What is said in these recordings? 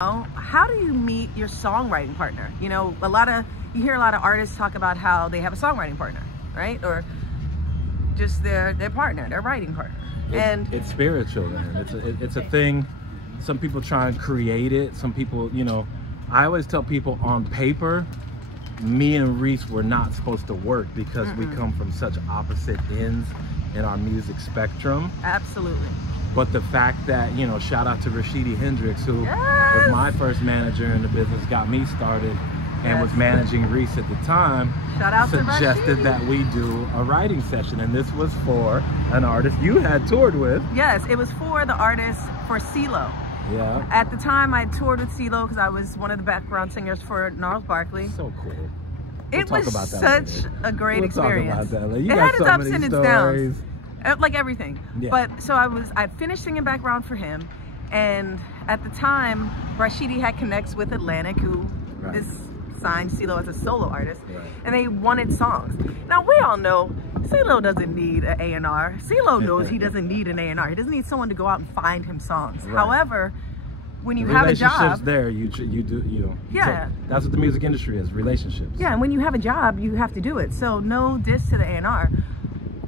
How do you meet your songwriting partner? You know, you hear a lot of artists talk about how they have a songwriting partner, right? Or just their partner, their writing partner. It's spiritual, man. It's a thing. Some people try and create it. Some people, you know, I always tell people on paper, me and Reese were not supposed to work because we come from such opposite ends in our music spectrum. Absolutely. But the fact that, you know, shout out to Rashidi Hendrix, who was my first manager in the business, got me started, and was managing Reese at the time, shout out suggested that we do a writing session. And this was for an artist you had toured with. Yes, it was for the artist for CeeLo. Yeah. At the time, I toured with CeeLo because I was one of the background singers for Gnarls Barkley. So cool. It was such a great experience. Talk about that. You it got had its so ups many and its stories. downs. Like everything. Yeah. But so I finished singing background for him, and at the time Rashidi had connects with Atlantic, who is signed CeeLo as a solo artist, and they wanted songs. Now we all know CeeLo doesn't need an A&R. CeeLo knows he doesn't need an A&R. He doesn't need someone to go out and find him songs. However, when you have a job, there you do, you know. Yeah. So that's what the music industry is, relationships. Yeah, and when you have a job, you have to do it. So no diss to the A&R.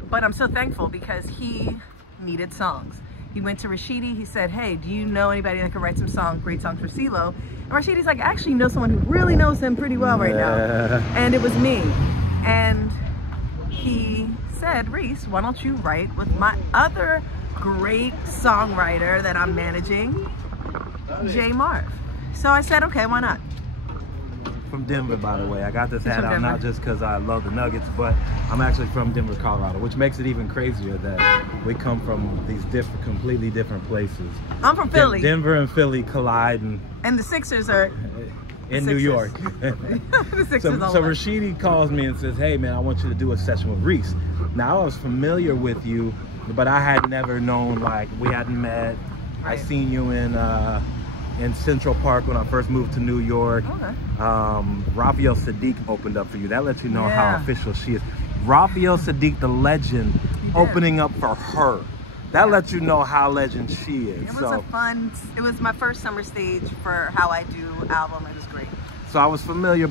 But I'm so thankful because he needed songs. He went to Rashidi, he said, hey, do you know anybody that could write some great songs for CeeLo? And Rashidi's like, I actually know someone who really knows him pretty well right now. And it was me. And he said, Reese, why don't you write with my other great songwriter that I'm managing, J Marv. So I said, okay, why not? From Denver, by the way. I got this hat out not just because I love the Nuggets, but I'm actually from Denver, Colorado, which makes it even crazier that we come from these completely different places. I'm from Philly. Denver and Philly collide, and the Sixers are in New York. The Sixers so Rashidi calls me and says, hey man, I want you to do a session with Reese. Now I was familiar with you, but I had never known, like, we hadn't met. I seen you in Central Park when I first moved to New York. Okay. Raphael Saadiq opened up for you. That lets you know how official she is. Raphael Saadiq, the legend, opening up for her. That lets you know how legend she is. It was my first summer stage for How I Do album. It was great. So I was familiar.